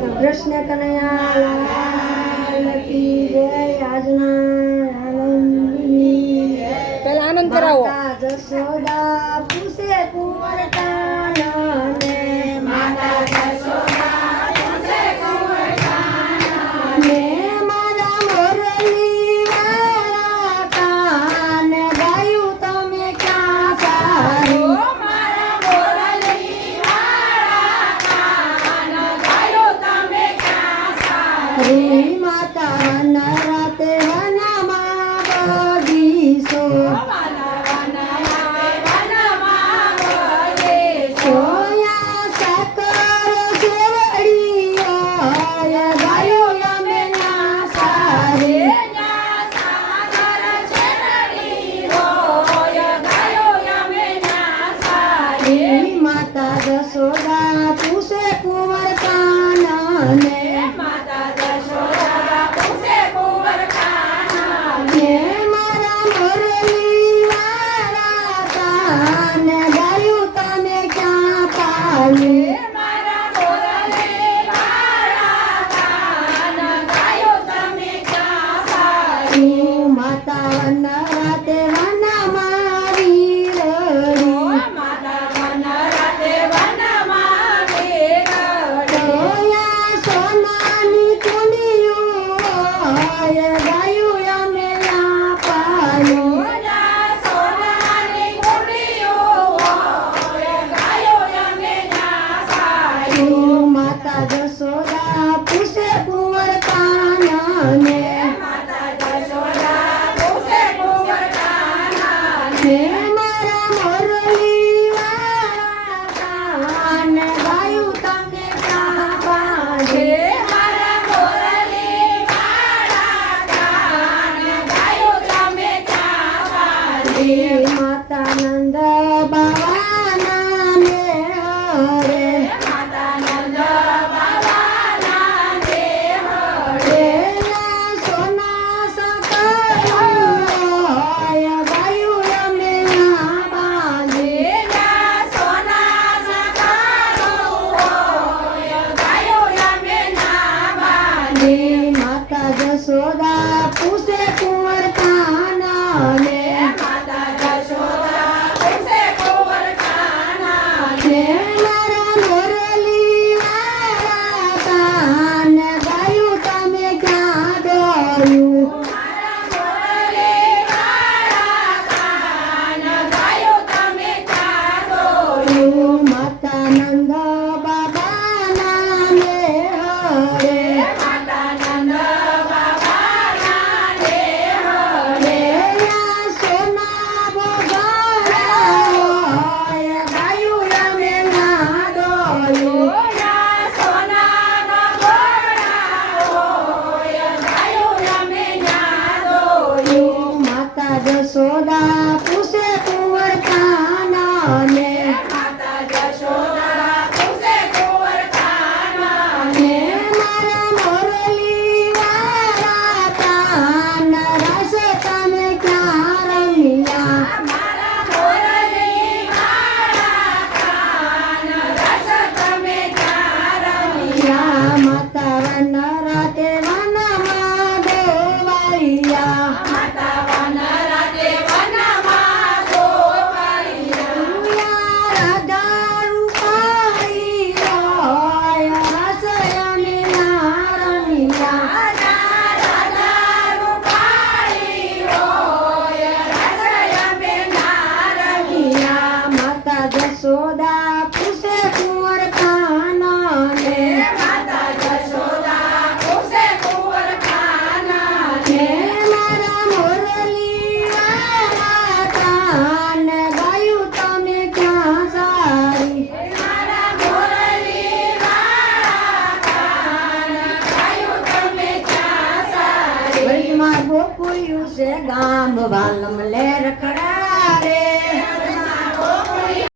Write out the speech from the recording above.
कृष्ण कन्हैया आजना आनंद पहले आनंद कराओ। जसोदा। toda ને માતા જશોદા પૂછે કુંવર કાના ને માતા જશોદા પૂછે કુંવર કાના ને મારા મોરલી મારા કાન ગાયું તમે ક્યાં ડોયું મારા મોરલી મારા કાન ગાયું તમે ક્યાં ડોયું માતા નંદા આવ્યું છે ગામ વાલમ લે રખડ